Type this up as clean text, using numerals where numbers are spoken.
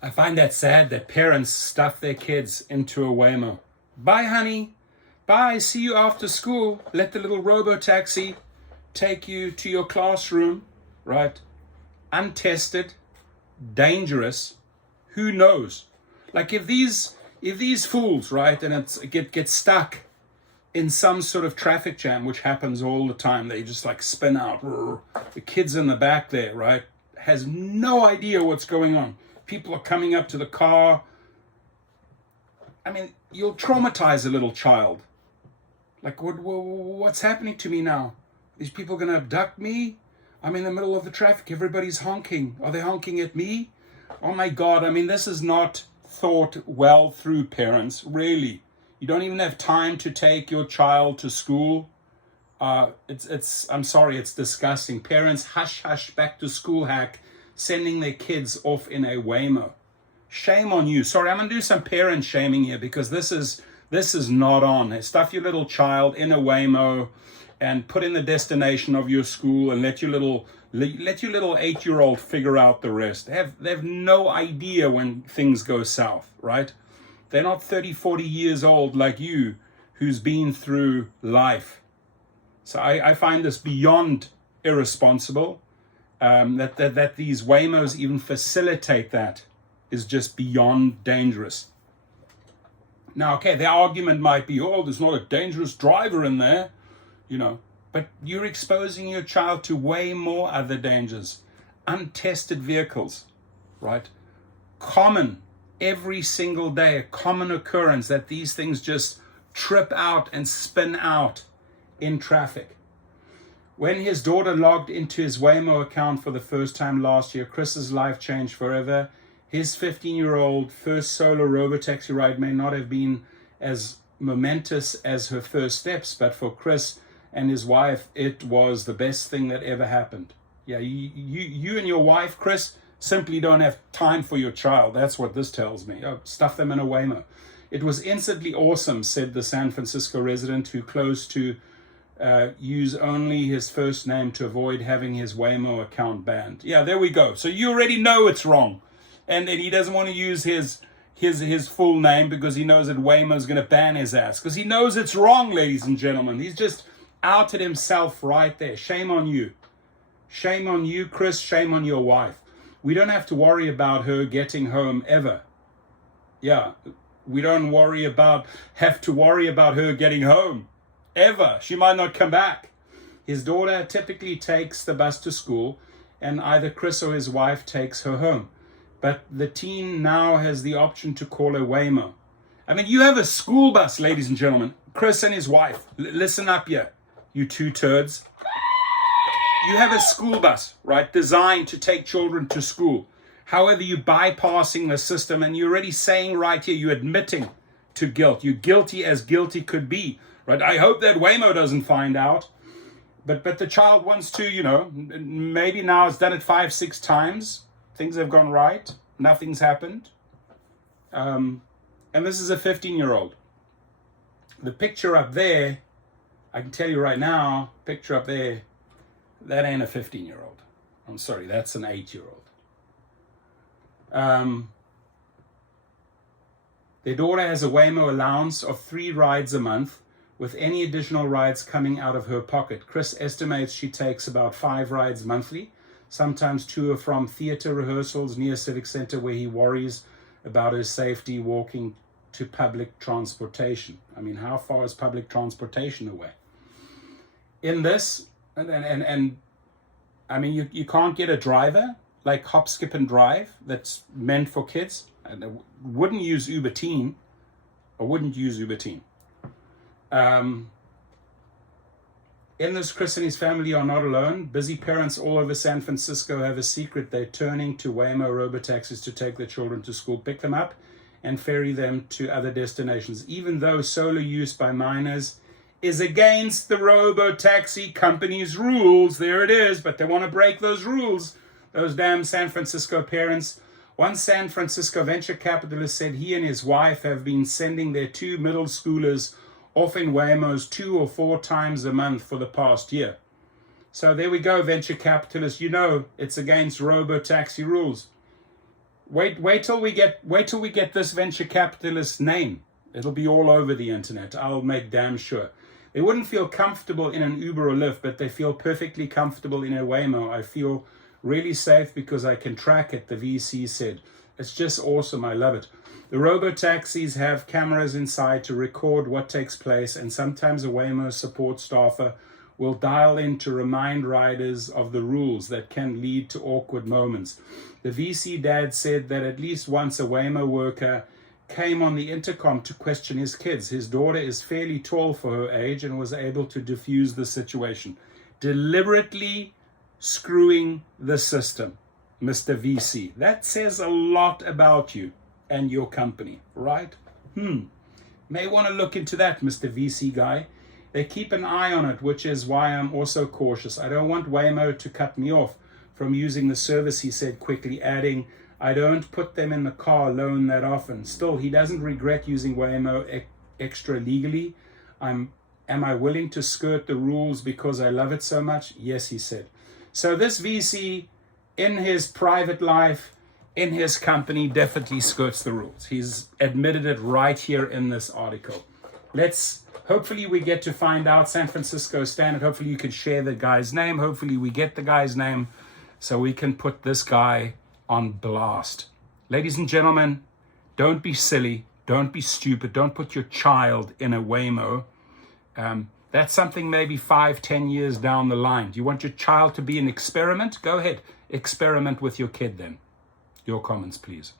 I find that sad that parents stuff their kids into a WAYMO. Bye, honey. Bye. See you after school. Let the little robotaxi take you to your classroom, right? Untested, dangerous. Who knows? Like if these fools, right, and it's get stuck in some sort of traffic jam, which happens all the time, they just like spin out. The kids in the back there, right, has no idea what's going on. People are coming up to the car. I mean, you'll traumatize a little child. Like, what's happening to me now? These people going to abduct me? I'm in the middle of the traffic. Everybody's honking. Are they honking at me? Oh my God. I mean, this is not thought well through, parents. Really. You don't even have time to take your child to school. I'm sorry, it's disgusting. Parents, hush, hush, back to school hack, sending their kids off in a WAYMO. Shame on you. Sorry, I'm going to do some parent shaming here because this is not on. Stuff your little child in a WAYMO and put in the destination of your school and let your little 8-year-old figure out the rest. They have no idea when things go south, right? They're not 30, 40 years old like you who's been through life. So I find this beyond irresponsible. That these WAYMOs even facilitate that is just beyond dangerous. Now, okay, the argument might be, oh, there's not a dangerous driver in there, but you're exposing your child to way more other dangers. Untested vehicles, right? Common, every single day, a common occurrence that these things just trip out and spin out in traffic. When his daughter logged into his WAYMO account for the first time last year, Chris's life changed forever. His 15-year-old first solo robotaxi ride may not have been as momentous as her first steps, but for Chris and his wife, it was the best thing that ever happened. Yeah, you and your wife, Chris, simply don't have time for your child. That's what this tells me. Oh, stuff them in a WAYMO. It was instantly awesome, said the San Francisco resident who closed to use only his first name to avoid having his WAYMO account banned. Yeah, there we go. So you already know it's wrong. And he doesn't want to use his full name because he knows that WAYMO is going to ban his ass. Because he knows it's wrong, ladies and gentlemen. He's just outed himself right there. Shame on you. Shame on you, Chris. Shame on your wife. We don't have to worry about her getting home ever. Yeah, we don't have to worry about her getting home. Ever. She might not come back. His daughter typically takes the bus to school and either Chris or his wife takes her home. But the teen now has the option to call a WAYMO. I mean, you have a school bus, ladies and gentlemen. Chris and his wife. Listen up here, you two turds. You have a school bus, right, designed to take children to school. However, you're bypassing the system and you're already saying right here, you're admitting to guilt. You're guilty as guilty could be. Right? I hope that WAYMO doesn't find out. But the child wants to, maybe now it's done it 5-6 times. Things have gone right. Nothing's happened. And this is a 15-year-old. The picture up there, I can tell you right now, picture up there, that ain't a 15-year-old. I'm sorry, that's an 8-year-old. Their daughter has a WAYMO allowance of 3 rides a month, with any additional rides coming out of her pocket. Chris estimates she takes about 5 rides monthly. Sometimes 2 are from theater rehearsals near Civic Center where he worries about her safety walking to public transportation. I mean, how far is public transportation away? In this, and I mean, you can't get a driver like Hop, Skip, and Drive that's meant for kids. And I wouldn't use Uber Teen. In this, Chris and his family are not alone. Busy parents all over San Francisco have a secret. They're turning to WAYMO robotaxis to take their children to school, pick them up, and ferry them to other destinations. Even though solo use by minors is against the robotaxi company's rules, there it is, but they want to break those rules. Those damn San Francisco parents. One San Francisco venture capitalist said he and his wife have been sending their 2 middle schoolers off in WAYMOs 2 or 4 times a month for the past year. So there we go, venture capitalists. It's against robotaxi rules. Wait till we get this venture capitalist name. It'll be all over the internet. I'll make damn sure. They wouldn't feel comfortable in an Uber or Lyft, but they feel perfectly comfortable in a WAYMO. I feel really safe because I can track it, the VC said. It's just awesome. I love it. The robotaxis have cameras inside to record what takes place, and sometimes a WAYMO support staffer will dial in to remind riders of the rules that can lead to awkward moments. The VC dad said that at least once a WAYMO worker came on the intercom to question his kids. His daughter is fairly tall for her age and was able to diffuse the situation. Deliberately screwing the system, Mr. VC. That says a lot about you and your company, right? May want to look into that, Mr. VC guy. They keep an eye on it, which is why I'm also cautious. I don't want WAYMO to cut me off from using the service, he said quickly, adding, I don't put them in the car alone that often. Still, he doesn't regret using WAYMO extra legally. Am I willing to skirt the rules because I love it so much? Yes, he said. So this VC, in his private life, in his company, definitely skirts the rules. He's admitted it right here in this article. Hopefully we get to find out San Francisco Standard. Hopefully you can share the guy's name. Hopefully we get the guy's name so we can put this guy on blast. Ladies and gentlemen, don't be silly. Don't be stupid. Don't put your child in a WAYMO. That's something maybe 5-10 years down the line. Do you want your child to be an experiment? Go ahead. Experiment with your kid then. Your comments, please.